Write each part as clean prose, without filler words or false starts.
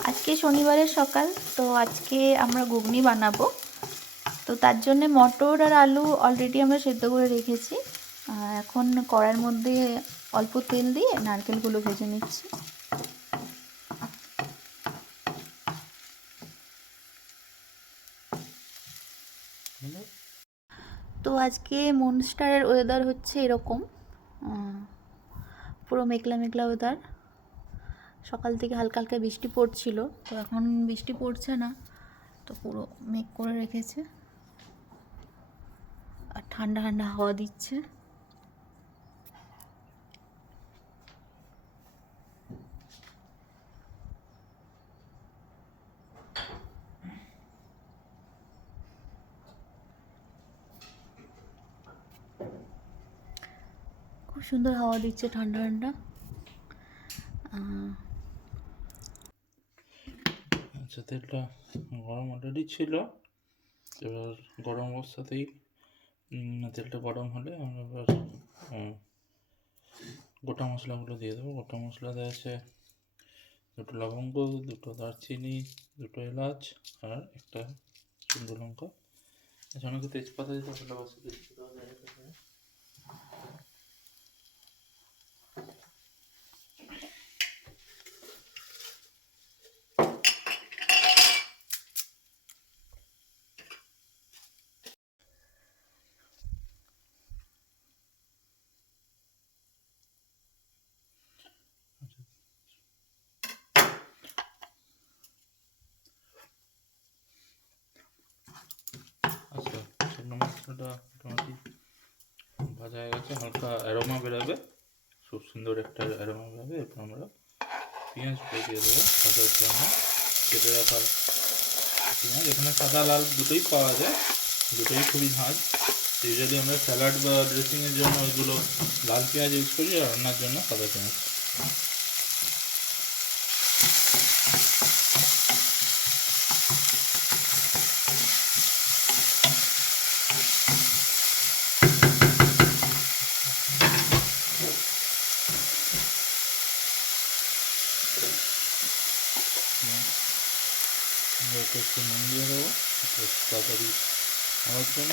আজকে শনিবারের সকাল, তো আজকে আমরা ঘুগনি বানাবো। তো তার জন্য মটর আর আলু অলরেডি আমরা সেদ্ধ করে রেখেছি। এখন কড়াইয়ের মধ্যে অল্প তেল দিয়ে নারকেলগুলো ভেজে নিচ্ছি। তো আজকে মনস্টারের ওয়েদার হচ্ছে এরকম, পুরো মেঘলা মেঘলা ওয়েদার। সকাল থেকে হালকা হালকা বৃষ্টি পড়ছিল, তো এখন বৃষ্টি পড়ছে না, তো পুরো মেঘ করে রেখেছে আর ঠান্ডা ঠান্ডা হাওয়া দিচ্ছে। খুব সুন্দর হাওয়া দিচ্ছে, ঠান্ডা ঠান্ডা। আচ্ছা, তেলটা গরম অলরেডি ছিল। এবার গরম অবস্থাতেই তেলটা গরম হলে আমরা এবার গোটা মশলাগুলো দিয়ে দেবো। গোটা মশলাতে আছে 2টো লবঙ্গ, 2টো দারচিনি, 2টো এলাচ আর একটা শুকনো লঙ্কা। আচ্ছা, অনেকে তেজপাতা দিতে ভালোবাসে, তেজপাতা দেওয়া যেতে পারে। আচ্ছা, শুকনো মশলাটা মোটামুটি ভাজা হয়ে গেছে, হালকা অ্যারোমা বেরোবে, খুব সুন্দর একটা অ্যারোমা বেরোবে। এরপর আমরা পেঁয়াজগুলো দিয়ে দেবো ভাজার জন্য। কেটে রাখার পেঁয়াজ, এখানে সাদা লাল দুটোই পাওয়া যায়, দুটোই খুবই ঝাঁজ। ইউজুয়ালি আমরা স্যালাড বা ড্রেসিংয়ের জন্য ওইগুলো লাল পেঁয়াজ ইউজ করি, আর রান্নার জন্য সাদা পেঁয়াজ। একটু নুন দিয়ে দেবো তাড়াতাড়ি হওয়ার জন্য,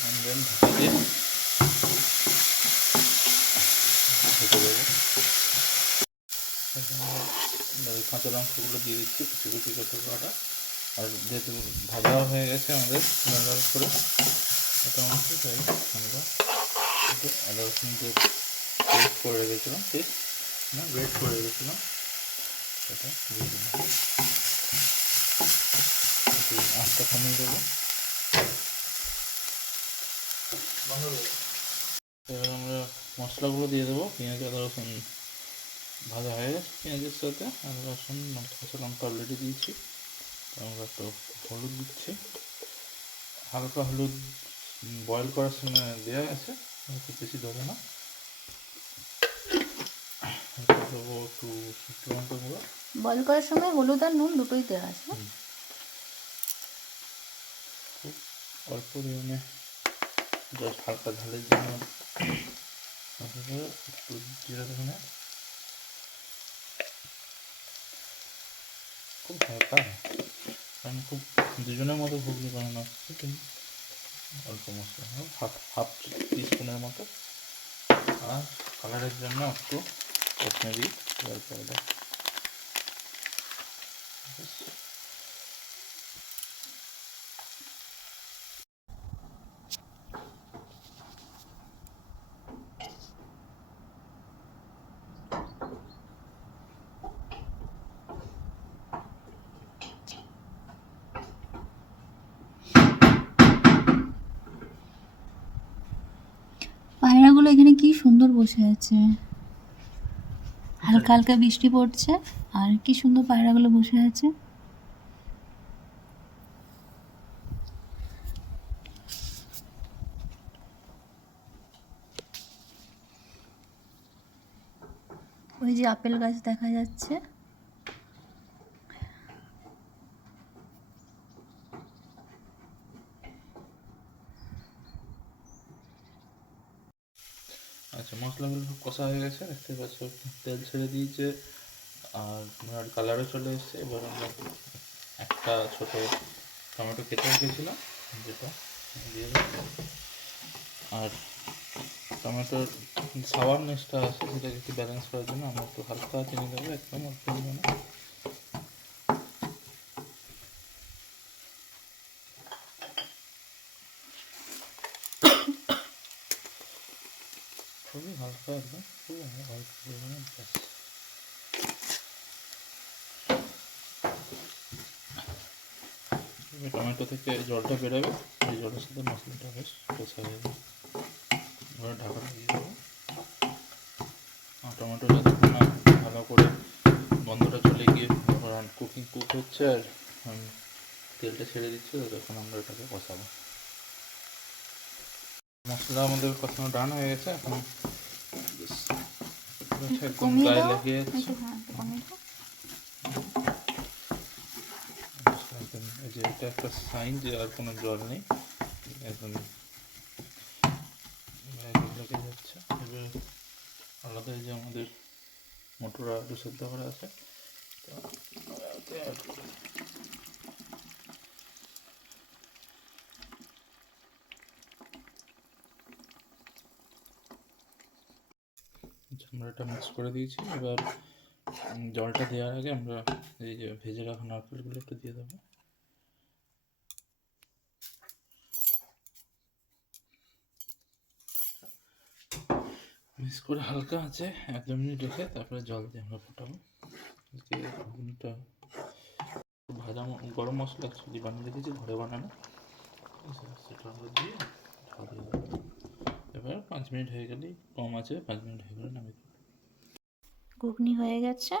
অ্যান্ড দেন ঢাকা দিয়ে ঢেকে দেবো। এখানে কাঁচা লঙ্কাগুলো দিয়ে দিচ্ছি কুচি কুচি করে কাটা। আর যেহেতু ভাজা হয়ে গেছে আমাদের লাল লাল করে মোটামুটি, তাই আমরা একটু আদা রসুন পেস্ট করে রেখেছিলাম, গ্রেট করে রেখেছিলাম, সেটা দিয়ে দিলাম। একটু আঁচটা কমিয়ে দেবো। এবার আমরা মশলাগুলো দিয়ে দেবো। পেঁয়াজ আদা রসুন ভাজা হয়ে গেছে, পেঁয়াজের সাথে আদা রসুন কাঁচা লঙ্কা অলরেডি দিয়েছি। আমরা একটু হলুদ দিচ্ছি, হালকা হলুদ বয়েল করার সময় দেওয়া গেছে, খুব বেশি দেবো না। দেবো একটু শুকনো লঙ্কা গুঁড়ো। বয়েল করার সময় হলুদ আর নুন দুটোই দেওয়া আছে। খুব অল্প পরিমাণে, জাস্ট হালকা ঝালের জন্য একটু জিরা ধনে, খুব হালকা, কারণ খুব দুজনের মতো ঘুগনি বানানো হচ্ছে, কিন্তু অল্প মশলা, হাফ টিস্পুনের মতো। আর কালারের জন্য একটু কাশ্মীরি রেড পাউডার। পায়রাগুলো এখানে কি সুন্দর বসে আছে, হালকা হালকা বৃষ্টি পড়ছে আর কি সুন্দর পায়রাগুলো বসে আছে। ওই যে আপেল গাছ দেখা যাচ্ছে। আচ্ছা, মশলাগুলো সব কষা হয়ে গেছে, দেখতে পাচ্ছ তেল ছেড়ে দিয়েছে। আর রেড কালারও চলে এসছে। এবার আমরা একটা ছোট টমেটো কেটে রেখেছিলাম, যেটা দিয়ে দেবো। আর টমেটোর সাওয়ারনেসটা আছে সেটাকে একটু ব্যালেন্স করার জন্য আমরা একটু হালকা চিনি দেবো, একদম অল্প পরিমাণে। খুবই হালকা, একদম খুবই হালকা পরিমাণে, ব্যাস। টমেটো থেকে জলটা বেরোবে, এই জলের সাথে মশলাটা বেশ কষা হয়ে যাবে। এবার ঢাকা দিয়ে দেবো। আর টমেটো যতক্ষণ না ভালো করে গন্ধটা চলে গিয়ে কুক হচ্ছে আর তেলটা ছেড়ে দিচ্ছে, ততক্ষণ আমরা এটাকে কষাবো। মশলা আমাদের কষানো ডান হয়ে গেছে। এখন একদম কমিয়ে গায়ে দাও লেগে যাচ্ছে। হ্যাঁ একটু কমিয়ে দাও। এই যে এটা একটা সাইন যে আর কোনো জল নেই, একদম লেগে যাচ্ছে। এবার আলাদা এই যে আমাদের মটর আলু সেদ্ধ করা আছে, অ্যাড করে দিই। আমরা এটা মিক্স করে দিয়েছি। এবার জলটা দেওয়ার আগে আমরা এই যে ভেজে রাখা নারকেলগুলো একটু দিয়ে দেবো। মিক্স করে হালকা আছে 1-2 মিনিট রেখে তারপরে জল দিয়ে আমরা ফোটাবো। ঘুগনিটা ভাজা গরম মশলা অ্যাকচুয়ালি বানিয়ে রেখেছি, ঘরে বানানো, সেটা আমরা দিয়ে ঢাকা দিয়ে দেবো। এবার 5 মিনিট হয়ে গেলেই, কম আছে 5 মিনিট হয়ে গেলে নামিয়ে দেবো। ঘুগনি হয়ে গেছে।